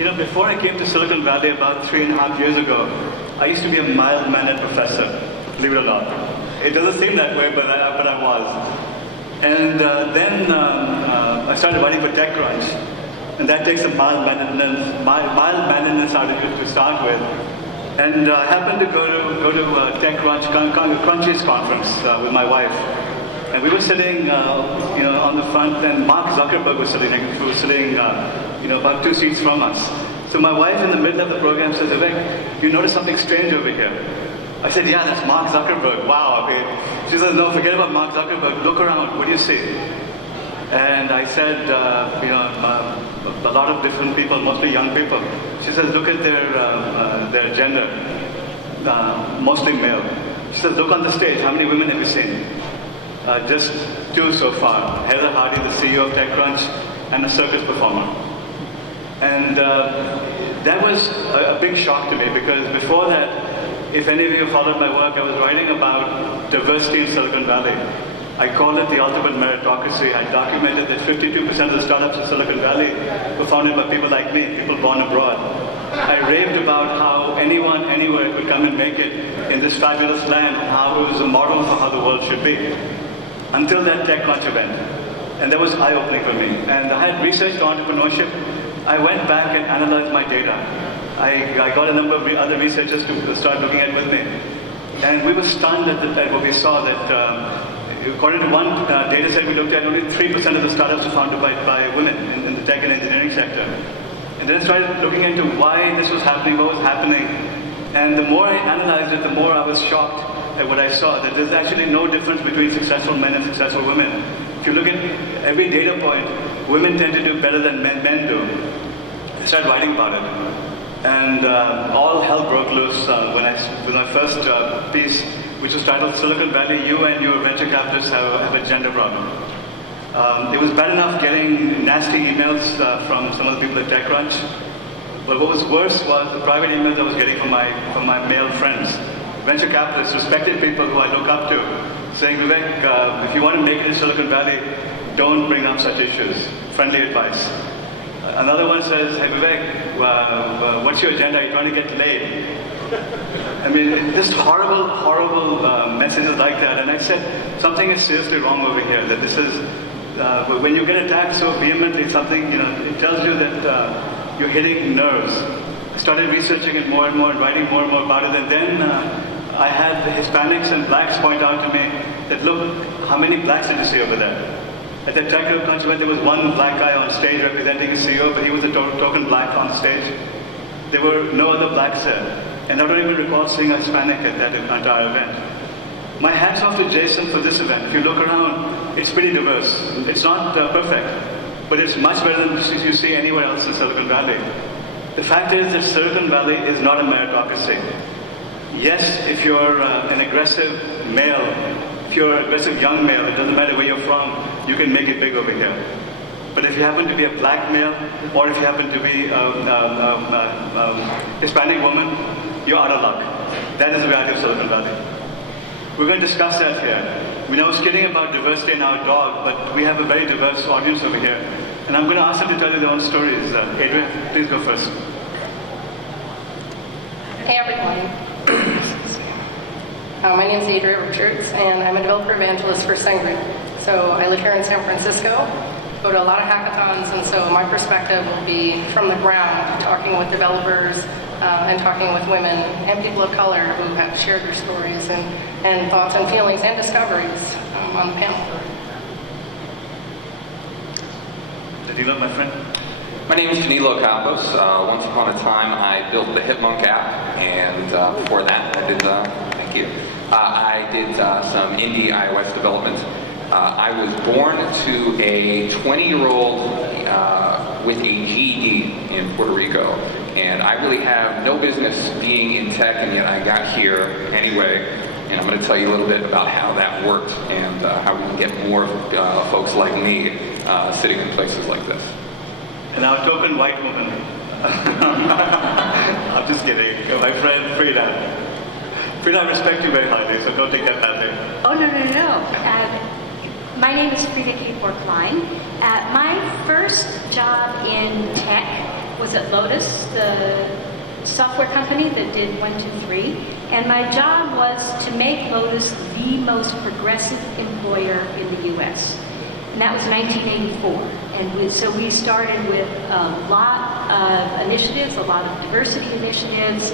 Before I came to Silicon Valley about 3.5 years ago, I used to be a mild-mannered professor, believe it or not. It doesn't seem that way, but I was. And then I started writing for TechCrunch, and that takes some mild-manneredness out of you to start with. And I happened to go to TechCrunch, Crunchies conference with my wife. And we were sitting, on the front, and Mark Zuckerberg was sitting about 2 seats from us. So my wife, in the middle of the program, says, "Vivek, you notice something strange over here?" I said, "Yeah, that's Mark Zuckerberg. Wow." Okay. She says, "No, forget about Mark Zuckerberg. Look around. What do you see?" And I said, a lot of different people, mostly young people. She says, "Look at their gender, mostly male." She says, "Look on the stage. How many women have you seen?" Just 2 so far. Heather Hardy, the CEO of TechCrunch, and a circus performer. And that was a big shock to me, because before that, if any of you followed my work, I was writing about diversity in Silicon Valley. I called it the ultimate meritocracy. I documented that 52% of the startups in Silicon Valley were founded by people like me, people born abroad. I raved about how anyone, anywhere could come and make it in this fabulous land, and how it was a model for how the world should be. Until that TechCrunch event. And that was eye-opening for me. And I had researched entrepreneurship. I went back and analyzed my data. I got a number of other researchers to start looking at with me. And we were stunned at what we saw that, according to one data set we looked at, only 3% of the startups were founded by women in the tech and engineering sector. And then I started looking into why this was happening, what was happening. And the more I analyzed it, the more I was shocked at what I saw, that there's actually no difference between successful men and successful women. If you look at every data point, women tend to do better than men do. I started writing about it. And all hell broke loose with my first piece, which was titled "Silicon Valley, You and Your Venture Capitalists Have a Gender Problem." It was bad enough getting nasty emails from some of the people at TechCrunch, but what was worse was the private emails I was getting from my male friends, venture capitalists, respected people who I look up to, saying, "Vivek, if you want to make it in Silicon Valley, don't bring up such issues. Friendly advice." Another one says, "Hey Vivek, what's your agenda? Are you trying to get laid?" I mean, just horrible messages like that. And I said, something is seriously wrong over here. That this is, when you get attacked so vehemently, something, it tells you that you're hitting nerves. I started researching it more and more and writing more and more about it. And then I had the Hispanics and blacks point out to me that, "Look, how many blacks did you see over there?" At that TechCrunch event, there was one black guy on stage representing a CEO, but he was a token black on stage. There were no other blacks there. And I don't even recall seeing a Hispanic at that entire event. My hats off to Jason for this event. If you look around, it's pretty diverse. It's not perfect, but it's much better than you see anywhere else in Silicon Valley. The fact is that Silicon Valley is not a meritocracy. Yes, if you're an aggressive male, if you're an aggressive young male, it doesn't matter where you're from, you can make it big over here. But if you happen to be a black male, or if you happen to be a Hispanic woman, you're out of luck. That is the reality of Silicon Valley. We're going to discuss that here. I was kidding about diversity in our dog, but we have a very diverse audience over here. And I'm going to ask them to tell you their own stories. Adrian, please go first. Hey everyone. My name is Adria Richards, and I'm a developer evangelist for SendGrid. So I live here in San Francisco, go to a lot of hackathons, and so my perspective will be from the ground, talking with developers and talking with women and people of color who have shared their stories and thoughts and feelings and discoveries on the panel. Danilo, my friend. My name is Danilo Campos. Once upon a time, I built the Hipmunk app, and before that, I did, thank you, I did some indie iOS development. I was born to a 20-year-old with a GED in Puerto Rico, and I really have no business being in tech, and yet I got here anyway. And I'm going to tell you a little bit about how that worked and how we can get more folks like me sitting in places like this. And our token white woman. I'm just kidding. My friend Frida. Frida, I respect you very highly, so don't take that badly. Oh, no. My name is Frida K. Klein. My first job in tech was at Lotus, the software company that did 1, 2, 3. And my job was to make Lotus the most progressive employer in the U.S. And that was 1984. And so we started with a lot of initiatives, a lot of diversity initiatives,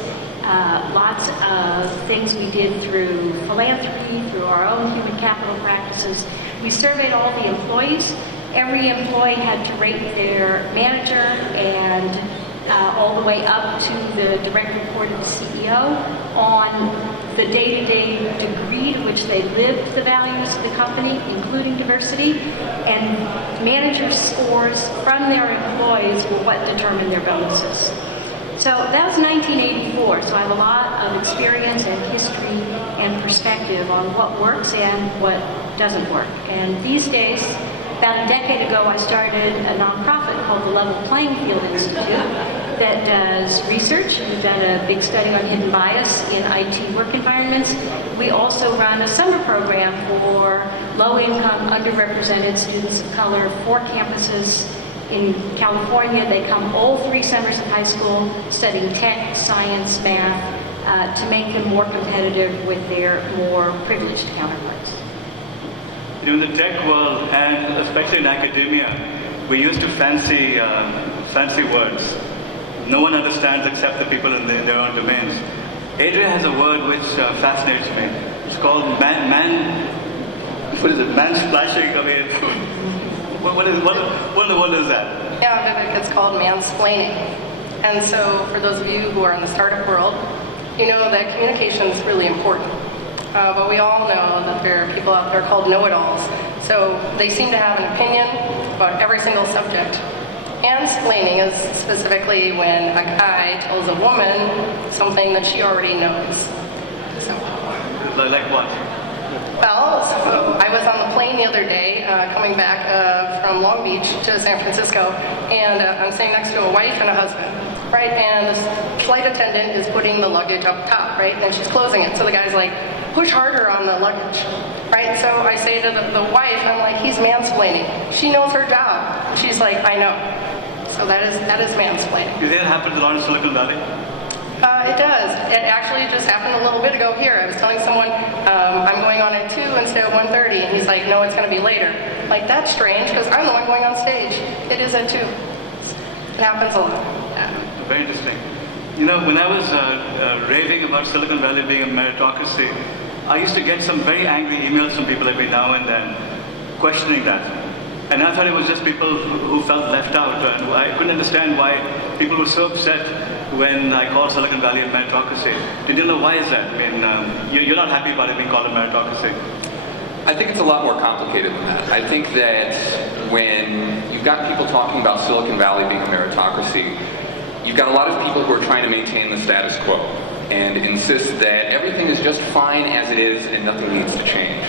lots of things we did through philanthropy, through our own human capital practices. We surveyed all the employees. Every employee had to rate their manager and all the way up to the direct report of the CEO on the day-to-day degree to which they lived the values of the company, including diversity. And managers' scores from their employees were what determined their bonuses. So that was 1984, so I have a lot of experience and history and perspective on what works and what doesn't work. And these days, about a decade ago, I started a nonprofit called the Level Playing Field Institute that does research. We've done a big study on hidden bias in IT work environments. We also run a summer program for low-income, underrepresented students of color, 4 campuses in California. They come all 3 summers of high school studying tech, science, math, to make them more competitive with their more privileged counterparts. In the tech world, and especially in academia, we used to fancy words. No one understands except the people in their own domains. Adria has a word which fascinates me. It's called mansplashing. I mean, what in the world is that? Yeah, Vivek, it's called mansplaining. And so for those of you who are in the startup world, you know that communication is really important. But we all know that there are people out there called know-it-alls. So they seem to have an opinion about every single subject. Mansplaining is specifically when a guy tells a woman something that she already knows. So. Like what? Well, so I was on the plane the other day, coming back from Long Beach to San Francisco, and I'm sitting next to a wife and a husband, right? And the flight attendant is putting the luggage up top, right? And she's closing it. So the guy's like, push harder on the luggage, right? So I say to the wife, I'm like, he's mansplaining. She knows her job. She's like, I know. So that is mansplaining. You think it happened a lot in Silicon Valley? It does. It actually just happened a little bit ago here. I was telling someone I'm going on at 2 instead of 1:30, and he's like, no, it's going to be later. Like, that's strange, because I'm the one going on stage. It is at 2. It happens a lot. Yeah. Very interesting. You know, when I was raving about Silicon Valley being a meritocracy, I used to get some very angry emails from people every now and then questioning that. And I thought it was just people who felt left out. And I couldn't understand why people were so upset when I called Silicon Valley a meritocracy. Did you know why is that? I mean, you're not happy about it being called a meritocracy. I think it's a lot more complicated than that. I think that when you've got people talking about Silicon Valley being a meritocracy, you've got a lot of people who are trying to maintain the status quo and insist that everything is just fine as it is and nothing needs to change.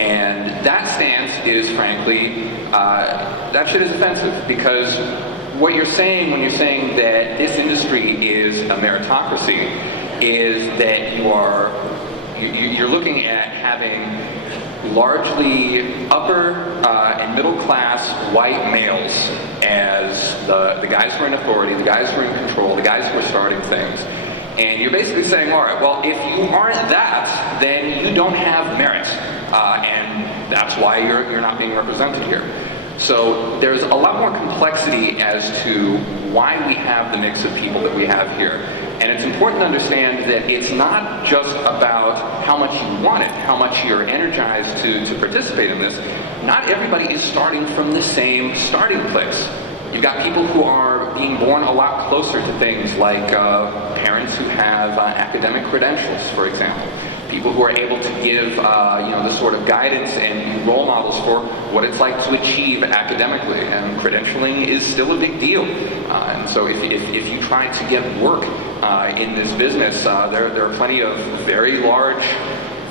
And that stance is, frankly, that shit is offensive, because what you're saying when you're saying that this industry is a meritocracy is that you're looking at having largely upper and middle class white males as the guys who are in authority, the guys who are in control, the guys who are starting things. And you're basically saying, all right, well, if you aren't that, then you don't have merit. And that's why you're not being represented here. So there's a lot more complexity as to why we have the mix of people that we have here. And it's important to understand that it's not just about how much you want it, how much you're energized to participate in this. Not everybody is starting from the same starting place. You've got people who are being born a lot closer to things like parents who have academic credentials, for example. People who are able to give the sort of guidance and role models for what it's like to achieve academically. And credentialing is still a big deal. And so if you try to get work in this business, there are plenty of very large,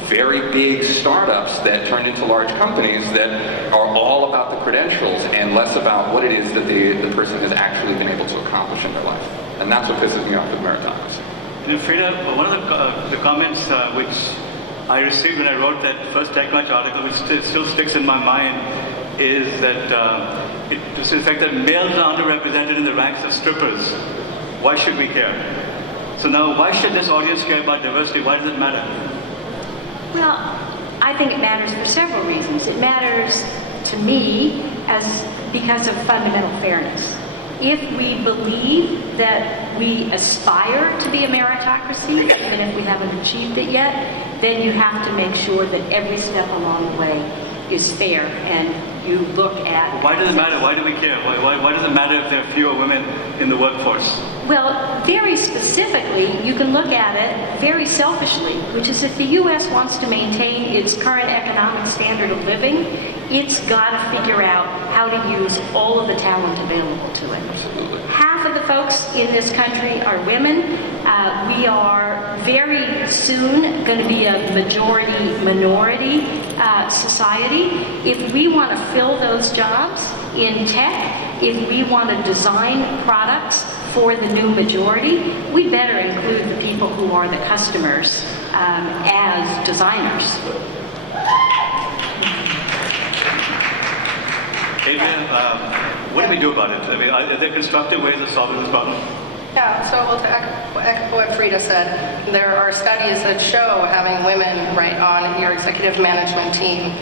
very big startups that turned into large companies that are all about the credentials and less about what it is that the person has actually been able to accomplish in their life. And that's what pisses me off with meritocracy. You know, Frida, one of the comments which I received when I wrote that first TechCrunch article, which still sticks in my mind, is that to the fact that males are underrepresented in the ranks of strippers. Why should we care? So now, why should this audience care about diversity? Why does it matter? Well, I think it matters for several reasons. It matters to me because of fundamental fairness. If we believe that we aspire to be a meritocracy, even if we haven't achieved it yet, then you have to make sure that every step along the way is fair, and you look at... Why does it matter? Why do we care? Why does it matter if there are fewer women in the workforce? Well, very specifically, you can look at it very selfishly, which is if the U.S. wants to maintain its current economic standard of living, it's got to figure out how to use all of the talent available to it. Absolutely. Half of the folks in this country are women. We are very soon going to be a majority-minority society. If we want to fill those jobs in tech, if we want to design products for the new majority, we better include the people who are the customers as designers. Adrian, what do we do about it? I mean, are there constructive ways of solving this problem? Yeah, so to echo what Frida said, there are studies that show having women on your executive management team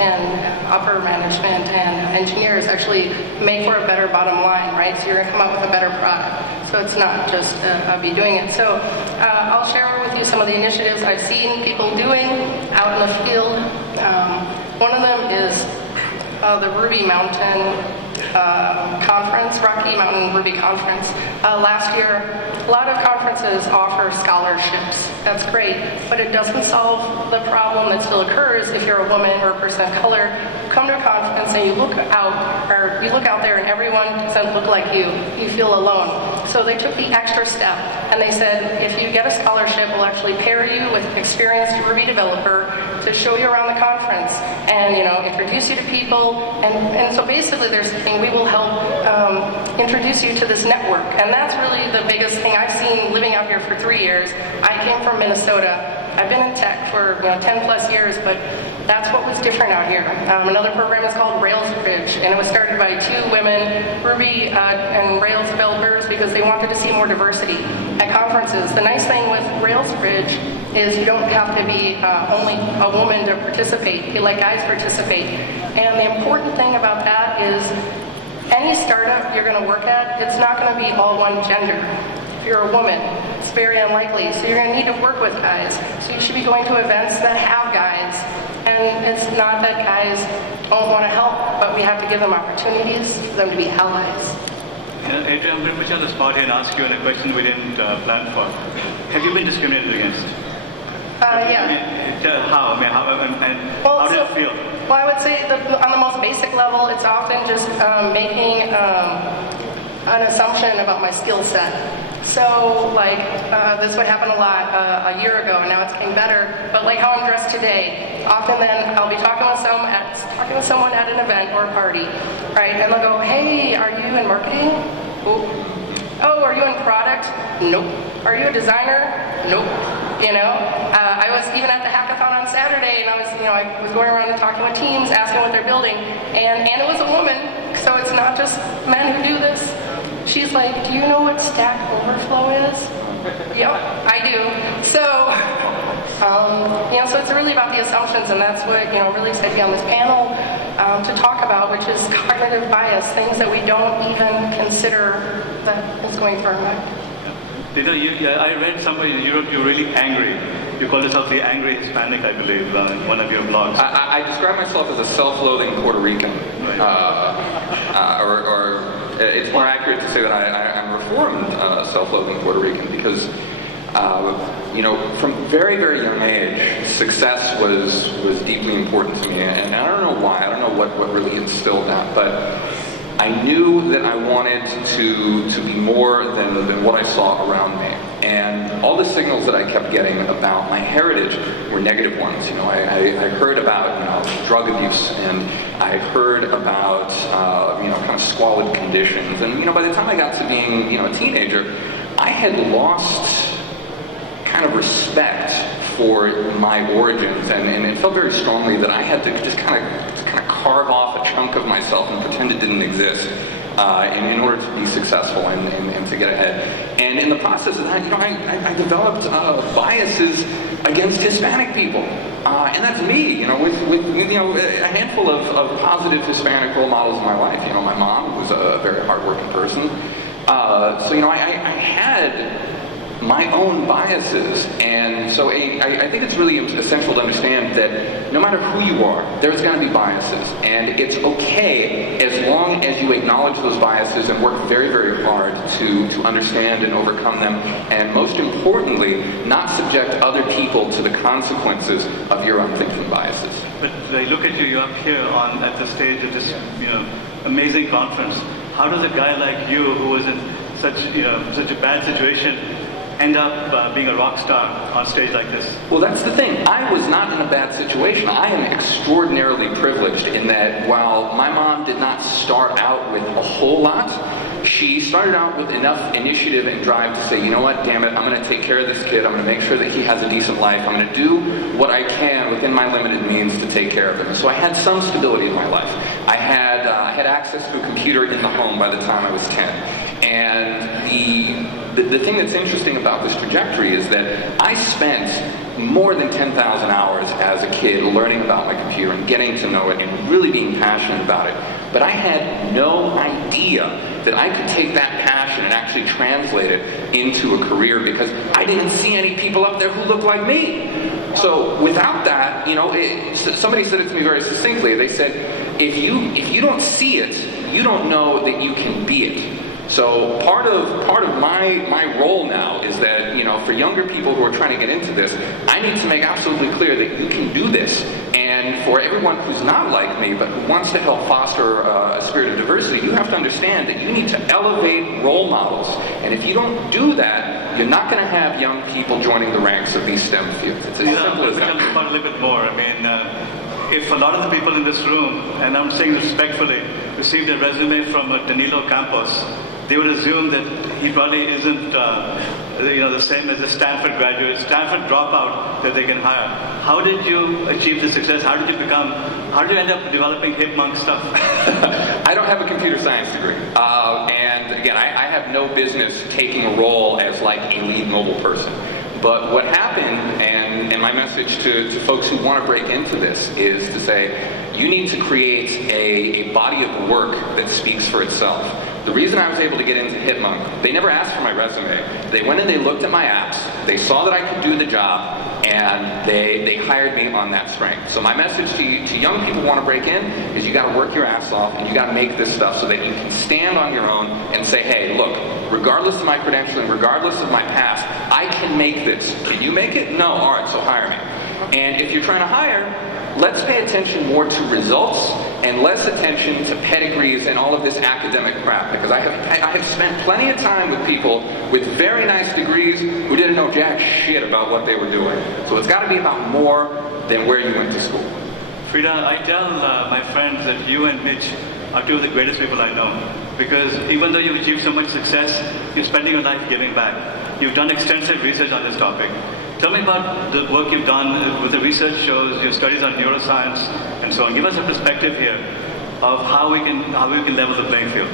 and upper management and engineers actually make for a better bottom line, right? So you're going to come up with a better product. So it's not just of you doing it. So I'll share with you some of the initiatives I've seen people doing out in the field. One of them is the Ruby Mountain conference, Rocky Mountain Ruby Conference. Last year, a lot of conferences offer scholarships. That's great, but it doesn't solve the problem that still occurs if you're a woman or a person of color. You come to a conference and you look out there and everyone doesn't look like you. You feel alone. So they took the extra step and they said, if you get a scholarship, we'll actually pair you with an experienced Ruby developer to show you around the conference and introduce you to people. And so basically there's we will help introduce you to this network. And that's really the biggest thing I've seen living out here for 3 years. I came from Minnesota. I've been in tech for 10 plus years, but that's what was different out here. Another program is called Rails Bridge, and it was started by 2 women, Ruby and Rails developers, because they wanted to see more diversity at conferences. The nice thing with Rails Bridge is you don't have to be only a woman to participate. You let guys participate. And the important thing about that is any startup you're going to work at, it's not going to be all one gender. If you're a woman, it's very unlikely. So you're going to need to work with guys. So you should be going to events that have guys. And it's not that guys don't want to help, but we have to give them opportunities for them to be allies. Adrian, I'm going to put you on the spot here and ask you a question we didn't plan for. Have you been discriminated against? Yeah. How? I mean, how did it feel? Well, I would say on the most basic level, it's often just making an assumption about my skill set. So, this would happen a lot a year ago, and now it's getting better. But like how I'm dressed today, often then I'll be talking with someone at an event or a party, right? And they'll go, "Hey, are you in marketing? Oh, are you in product? Nope. Are you a designer? Nope." I was even at the hackathon on Saturday, and I was going around and talking with teams, asking what they're building, and Anna was a woman, so it's not just men who do this. She's like, "Do you know what Stack Overflow is?" Yep, I do. So, so it's really about the assumptions, and that's what really excited me on this panel to talk about, which is cognitive bias, things that we don't even consider that is going for our mind. I read somewhere you wrote you're really angry. You called yourself the angry Hispanic, I believe, in one of your blogs. I describe myself as a self-loathing Puerto Rican. Right. Or it's more accurate to say that I'm a reformed self-loathing Puerto Rican because, from very, very young age, success was deeply important to me. And I don't know why. I don't know what really instilled that, but I knew that I wanted to be more than what I saw around me. And all the signals that I kept getting about my heritage were negative ones. I heard about drug abuse, and I heard about kind of squalid conditions. And by the time I got to being a teenager, I had lost kind of respect for my origins, and it felt very strongly that I had to just kind of carve off a chunk of myself and pretend it didn't exist in order to be successful and to get ahead. And in the process of that, I developed biases against Hispanic people. And that's me, with a handful of positive Hispanic role models in my life. My mom was a very hardworking person. So, I had my own biases, and so I think it's really essential to understand that no matter who you are, there's going to be biases, and it's okay as long as you acknowledge those biases and work very, very hard to understand and overcome them, and most importantly, not subject other people to the consequences of your unthinking biases. But I look at you, you're up here at the stage of this, amazing conference. How does a guy like you, who was in such a bad situation, end up being a rock star on stage like this? Well, that's the thing. I was not in a bad situation. I am extraordinarily privileged in that while my mom did not start out with a whole lot, she started out with enough initiative and drive to say, you know what, damn it, I'm going to take care of this kid. I'm going to make sure that he has a decent life. I'm going to do what I can within my limited means to take care of him. So I had some stability in my life. I had access to a computer in the home by the time I was 10. And the thing that's interesting about this trajectory is that I spent more than 10,000 hours as a kid learning about my computer and getting to know it and really being passionate about it. But I had no idea that I could take that passion and actually translate it into a career because I didn't see any people up there who looked like me. So without that, somebody said it to me very succinctly. They said, if you don't see it, you don't know that you can be it. So part of my role now is that, for younger people who are trying to get into this, I need to make absolutely clear that you can do this. And for everyone who's not like me, but who wants to help foster a spirit of diversity, you have to understand that you need to elevate role models. And if you don't do that, you're not going to have young people joining the ranks of these STEM fields. It's as simple as that. A little bit more. If a lot of the people in this room, and I'm saying this respectfully, received a resume from Danilo Campos, they would assume that he probably isn't, the same as a Stanford graduate, Stanford dropout that they can hire. How did you achieve the success? How did you end up developing Hipmunk stuff? I don't have a computer science degree. And again, I have no business taking a role as like a lead mobile person. But what happened, and my message to folks who want to break into this is to say, you need to create a body of work that speaks for itself. The reason I was able to get into Hipmunk, they never asked for my resume. They went and they looked at my apps, they saw that I could do the job, and they hired me on that strength. So my message to young people who want to break in is you got to work your ass off and you got to make this stuff so that you can stand on your own and say, hey, look, regardless of my credentialing, regardless of my past, I can make this. Can you make it? No? All right, so hire me. And if you're trying to hire, let's pay attention more to results and less attention to pedigrees and all of this academic crap. Because I have spent plenty of time with people with very nice degrees who didn't know jack shit about what they were doing. So it's got to be about more than where you went to school. Frida, I tell my friends that you and Mitch are two of the greatest people I know. Because even though you've achieved so much success, you're spending your life giving back. You've done extensive research on this topic. Tell me about the work you've done with the research shows, your studies on neuroscience, and so on. Give us a perspective here of how we can level the playing field.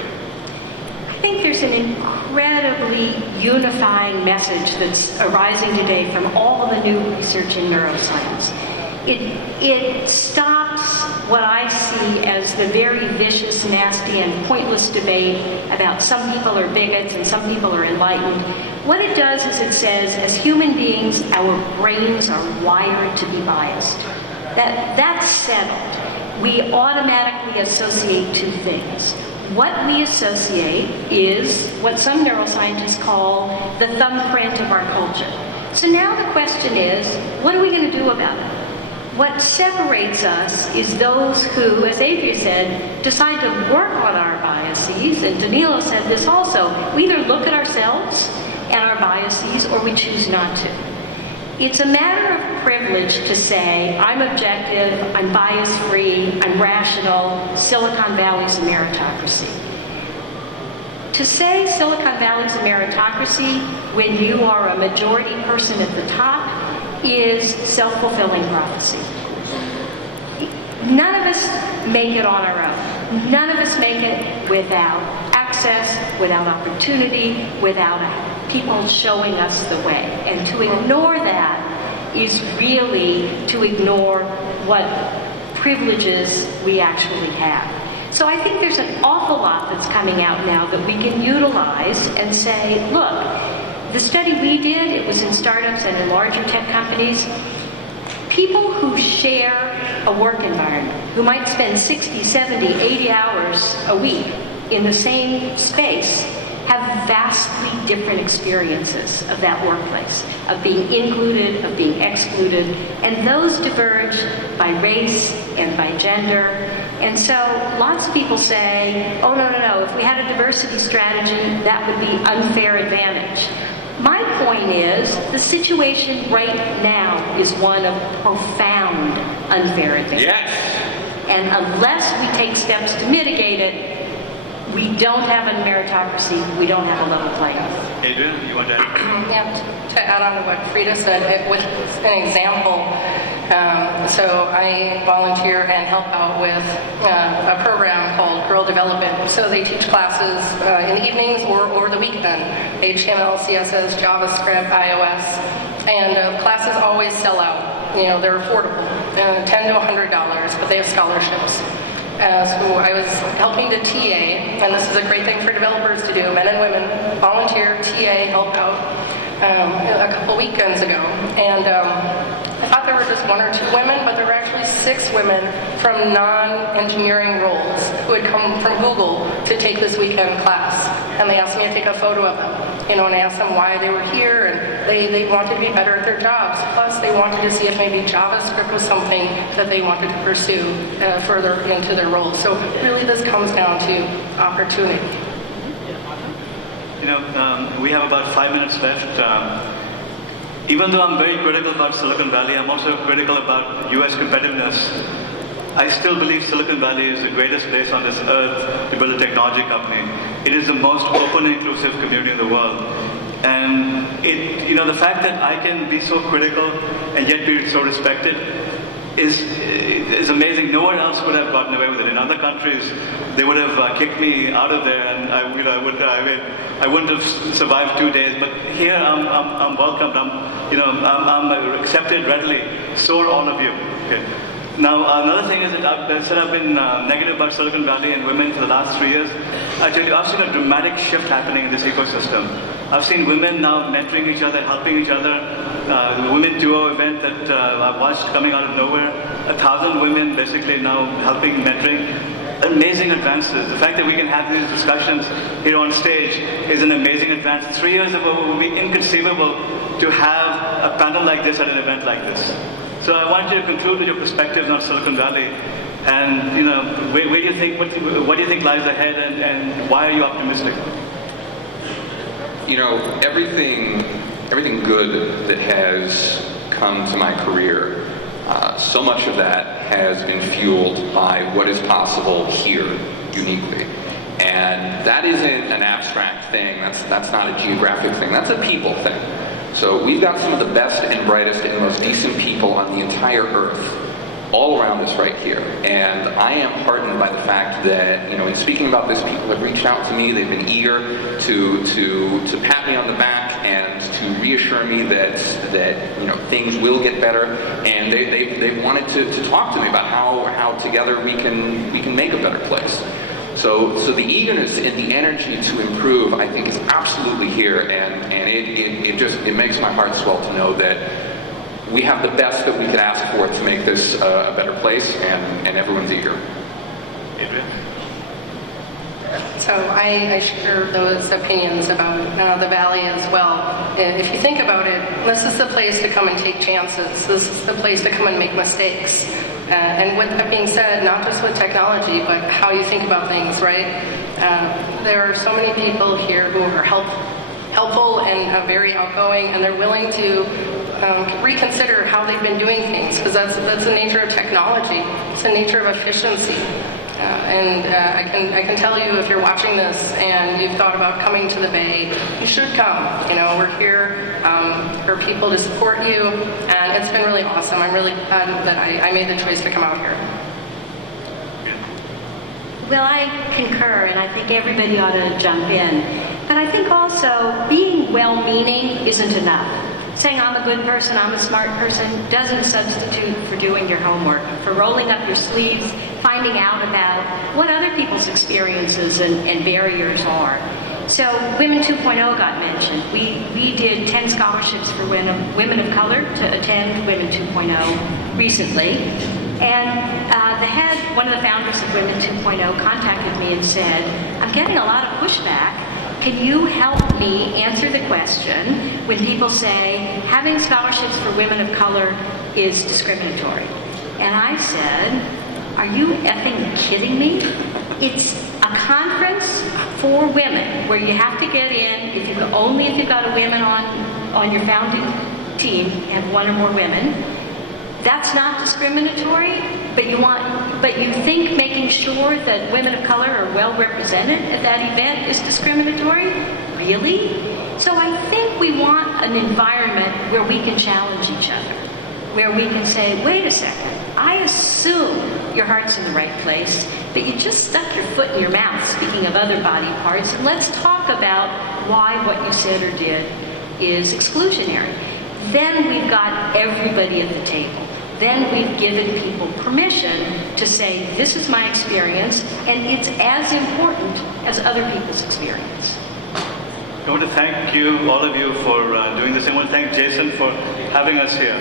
I think there's an incredibly unifying message that's arising today from all the new research in neuroscience. It stops what I see as the very vicious, nasty, and pointless debate about some people are bigots and some people are enlightened. What it does is it says, as human beings, our brains are wired to be biased. That's settled. We automatically associate two things. What we associate is what some neuroscientists call the thumbprint of our culture. So now the question is, what are we going to do about it? What separates us is those who, as Adria said, decide to work on our biases, and Danilo said this also. We either look at ourselves and our biases, or we choose not to. It's a matter of privilege to say, I'm objective, I'm bias-free, I'm rational, Silicon Valley's a meritocracy. To say Silicon Valley's a meritocracy when you are a majority person at the top is self-fulfilling prophecy. None of us make it on our own. None of us make it without access, without opportunity, without people showing us the way. And to ignore that is really to ignore what privileges we actually have. So I think there's an awful lot that's coming out now that we can utilize and say, look, the study we did, it was in startups and in larger tech companies. People who share a work environment, who might spend 60, 70, 80 hours a week in the same space, have vastly different experiences of that workplace, of being included, of being excluded, and those diverge by race and by gender. And so lots of people say, oh, no, if we had a diversity strategy, that would be unfair advantage. My point is, the situation right now is one of profound unfair advantage. Yes. And unless we take steps to mitigate it, we don't have a meritocracy, we don't have a level playing field. Adrian, you want to add? Yeah, to add on to what Frida said, with an example, so I volunteer and help out with a program called Girl Development. So they teach classes in the evenings or over the weekend, HTML, CSS, JavaScript, iOS, and classes always sell out. You know, they're affordable, $10 to $100, but they have scholarships. So I was helping to TA, and this is a great thing for developers to do, men and women, volunteer, TA, help out, a couple weekends ago. And I thought there were just 1 or 2 women, but there were actually 6 women from non-engineering roles who had come from Google to take this weekend class. And they asked me to take a photo of them, and I asked them why they were here, and they wanted to be better at their jobs. Plus, they wanted to see if maybe JavaScript was something that they wanted to pursue further into their roles. So really this comes down to opportunity. We have about 5 minutes left. Even though I'm very critical about Silicon Valley, I'm also critical about US competitiveness. I still believe Silicon Valley is the greatest place on this earth to build a technology company. It is the most open and inclusive community in the world. And the fact that I can be so critical and yet be so respected is amazing. Nowhere else would have gotten away with it. In other countries, they would have kicked me out of there, and I wouldn't have survived 2 days. But here, I'm welcomed. I'm accepted readily. So are all of you. Okay. Now, another thing is that I've been negative about Silicon Valley and women for the last 3 years. I tell you, I've seen a dramatic shift happening in this ecosystem. I've seen women now mentoring each other, helping each other. The Women Duo event that I've watched coming out of nowhere. 1,000 women basically now helping, mentoring. Amazing advances. The fact that we can have these discussions here on stage is an amazing advance. 3 years ago, it would be inconceivable to have a panel like this at an event like this. So I want you to conclude with your perspectives on Silicon Valley, and where do you think, what do you think lies ahead, and why are you optimistic? Everything good that has come to my career, so much of that has been fueled by what is possible here uniquely. And that isn't an abstract thing, that's not a geographic thing, that's a people thing. So we've got some of the best and brightest and most decent people on the entire earth all around us right here. And I am heartened by the fact that, in speaking about this, people have reached out to me, they've been eager to pat me on the back and to reassure me that things will get better, and they wanted to talk to me about how together we can make a better place. So the eagerness and the energy to improve, I think, is absolutely here, and it makes my heart swell to know that we have the best that we could ask for to make this a better place, and everyone's eager. Adrian? So I share those opinions about the Valley as well. If you think about it, this is the place to come and take chances. This is the place to come and make mistakes. And with that being said, not just with technology, but how you think about things, right? There are so many people here who are helpful and very outgoing, and they're willing to reconsider how they've been doing things, because that's the nature of technology. It's the nature of efficiency. I can tell you, if you're watching this and you've thought about coming to the Bay, you should come. We're here for people to support you, and it's been really awesome. I'm really glad that I made the choice to come out here. Well, I concur, and I think everybody ought to jump in. But I think also being well-meaning isn't enough. Saying I'm a good person, I'm a smart person, doesn't substitute for doing your homework, for rolling up your sleeves, finding out about what other people's experiences and barriers are. So Women 2.0 got mentioned. We did 10 scholarships for women of color to attend Women 2.0 recently. And one of the founders of Women 2.0 contacted me and said, I'm getting a lot of pushback. Can you help me answer the question when people say having scholarships for women of color is discriminatory? And I said, are you effing kidding me? It's a conference for women where you have to get in only if you've got a women on your founding team and one or more women. That's not discriminatory, but you think making sure that women of color are well represented at that event is discriminatory? Really? So I think we want an environment where we can challenge each other, where we can say, wait a second, I assume your heart's in the right place, but you just stuck your foot in your mouth, speaking of other body parts, and let's talk about why what you said or did is exclusionary. Then we've got everybody at the table. Then we've given people permission to say, this is my experience, and it's as important as other people's experience. I want to thank you, all of you, for doing this. I want to thank Jason for having us here.